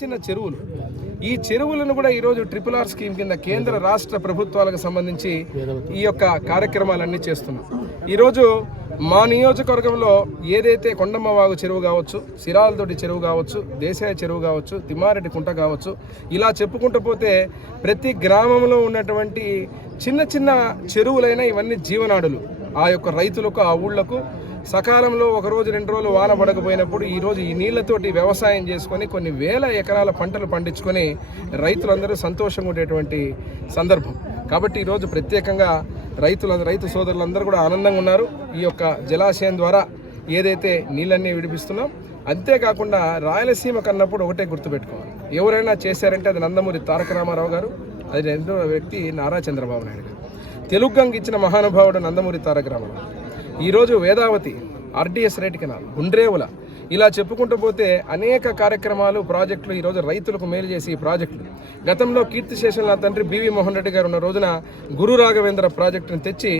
చిన్న చెరువులు. ఈ చెరువులను కూడా ఈరోజు ట్రిపుల్ ఆర్ స్కీమ్ కింద కేంద్ర రాష్ట్ర ప్రభుత్వాలకు సంబంధించి ఈ యొక్క కార్యక్రమాలన్నీ చేస్తున్నాం. ఈరోజు మా నియోజకవర్గంలో ఏదైతే కొండమ్మవాగు చెరువు కావచ్చు సిరాలతోటి చెరువు కావచ్చు దేశాయ చెరువు కావచ్చు తిమ్మారెడ్డి కుంట కావచ్చు ఇలా చెప్పుకుంటూ పోతే ప్రతి గ్రామంలో ఉన్నటువంటి చిన్న చిన్న చెరువులైన ఇవన్నీ జీవనాడులు. ఆ యొక్క రైతులకు ఆ ఊళ్ళకు సకాలంలో ఒక రోజు రెండు రోజులు వాన పడకపోయినప్పుడు ఈరోజు ఈ నీళ్ళతోటి వ్యవసాయం చేసుకొని కొన్ని వేల ఎకరాల పంటలు పండించుకొని రైతులందరూ సంతోషంగా ఉండేటువంటి సందర్భం. కాబట్టి ఈరోజు ప్రత్యేకంగా రైతుల రైతు సోదరులందరూ కూడా ఆనందంగా ఉన్నారు. ఈ యొక్క జలాశయం ద్వారా ఏదైతే నీళ్ళన్నీ విడిపిస్తున్నాం అంతేకాకుండా రాయలసీమ కన్నప్పుడు ఒకటే గుర్తుపెట్టుకోవాలి. ఎవరైనా చేశారంటే అది నందమూరి తారక రామారావు గారు అది రెండో వ్యక్తి నారా చంద్రబాబు నాయుడు గారు. తెలుగు గంగ ఇచ్చిన మహానుభావుడు నందమూరి తారక రామారావు ఈరోజు Vedavati RDS right canal Gundrevula. ఇలా చెప్పుకుంటూ పోతే అనేక కార్యక్రమాలు ప్రాజెక్టులు ఈరోజు రైతులకు మేలు చేసి ఈ ప్రాజెక్టులు గతంలో కీర్తిశేషన్ నా తండ్రి బివి మోహన్ రెడ్డి గారు ఉన్న రోజున గురు రాఘవేంద్ర ప్రాజెక్టును తెచ్చి